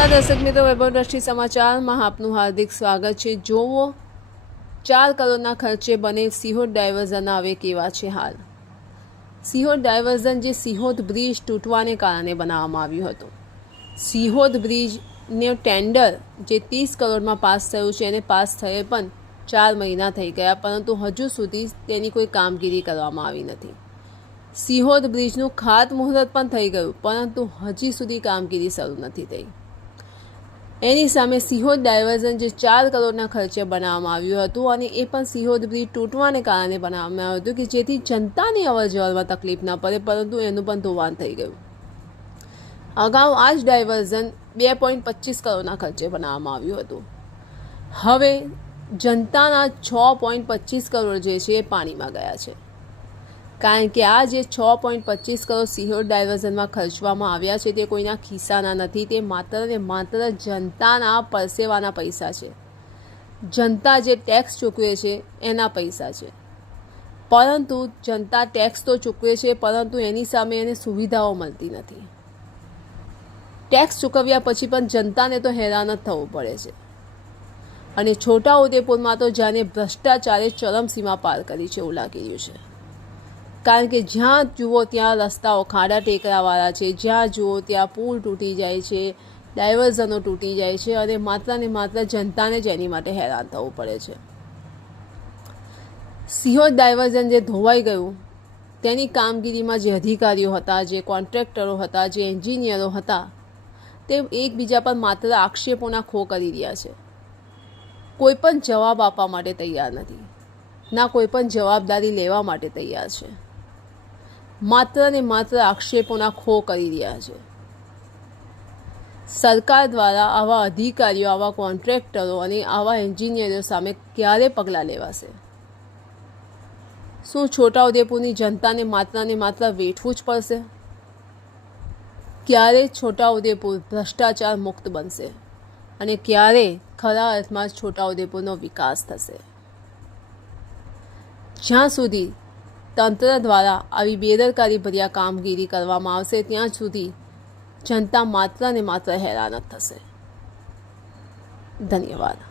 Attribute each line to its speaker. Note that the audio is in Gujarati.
Speaker 1: નમસ્કાર, દર્શક મિત્રો, વૈભવ દ્રષ્ટિ સમાચારમાં આપનું હાર્દિક સ્વાગત છે. જોવો ચાર કરોડના ખર્ચે બને સિહોર ડાયવર્ઝન આવે કેવા છે હાલ? સિહોર ડાયવર્ઝન જે સિહોદ બ્રિજ તૂટવાને કારણે બનાવવામાં આવ્યું હતું. સિહોદ બ્રિજને ટેન્ડર જે ત્રીસ કરોડમાં પાસ થયું છે, એને પાસ થયે પણ ચાર મહિના થઈ ગયા, પરંતુ હજુ સુધી તેની કોઈ કામગીરી કરવામાં આવી નથી. સિહોદ બ્રિજનું ખાતમુહૂર્ત પણ થઈ ગયું, પરંતુ હજી સુધી કામગીરી શરૂ નથી થઈ. એની સામે સિહોદ ડાયવર્ઝન જે ચાર કરોડના ખર્ચે બનાવવામાં આવ્યું હતું અને એ પણ સિહોદ બ્રિજ તૂટવાને કારણે બનાવવામાં આવ્યું હતું કે જેથી જનતાની અવરજવરમાં તકલીફ ન પડે, પરંતુ એનું પણ ધોવાણ થઈ ગયું. અગાઉ આ જ ડાયવર્ઝન બે પોઈન્ટ પચીસ કરોડના ખર્ચે બનાવવામાં આવ્યું હતું. હવે જનતાના છ પોઈન્ટ પચીસ કરોડ જે છે એ પાણીમાં ગયા છે. કારણ કે આ જે છ પોઈન્ટ પચીસ કરોડ સિહોર ડાયવર્ઝનમાં ખર્ચવામાં આવ્યા છે, તે કોઈના ખિસ્સાના નથી, તે માત્ર ને માત્ર જનતાના પરસેવાના પૈસા છે. જનતા જે ટેક્સ ચૂકવે છે, એના પૈસા છે. પરંતુ જનતા ટેક્સ તો ચૂકવે છે, પરંતુ એની સામે એને સુવિધાઓ મળતી નથી. ટેક્સ ચૂકવ્યા પછી પણ જનતાને તો હેરાન જ થવું પડે છે. અને છોટાઉદેપુરમાં તો જાણે ભ્રષ્ટાચારે ચરમસીમા પાર કરી છે એવું લાગી રહ્યું છે. કારણ કે જ્યાં જુઓ ત્યાં રસ્તાઓ ખાડા ટેકરાવાળા છે, જ્યાં જુઓ ત્યાં પુલ તૂટી જાય છે, ડાયવર્ઝનો તૂટી જાય છે અને માત્ર ને માત્ર જનતાને જ એની માટે હેરાન થવું પડે છે. સિહોર ડાયવર્ઝન જે ધોવાઈ ગયું, તેની કામગીરીમાં જે અધિકારીઓ હતા, જે કોન્ટ્રાક્ટરો હતા, જે એન્જિનિયરો હતા, તે એકબીજા પર માત્ર આક્ષેપોના ખો કરી રહ્યા છે. કોઈ પણ જવાબ આપવા માટે તૈયાર નથી. ના કોઈ પણ જવાબદારી લેવા માટે તૈયાર છે. માત્ર ને માત્ર આક્ષેપોના ખો કરી રહ્યા છે. સરકાર દ્વારા આવા અધિકારીઓ, આવા કોન્ટ્રાક્ટરો અને આવા એન્જિનિયરો સામે ક્યારે પગલાં લેવાશે? શું છોટાઉદેપુરની જનતાને માત્ર ને માત્ર વેઠવું જ પડશે? ક્યારે છોટાઉદેપુર ભ્રષ્ટાચાર મુક્ત બનશે? અને ક્યારે ખરા અર્થમાં છોટાઉદેપુરનો વિકાસ થશે? જ્યાં સુધી તંત્ર દ્વારા આવી બેદરકારી ભર્યા કામગીરી કરવામાં આવશે ત્યાં સુધી જનતા માત્ર ને માત્ર હેરાન જ થશે. ધન્યવાદ.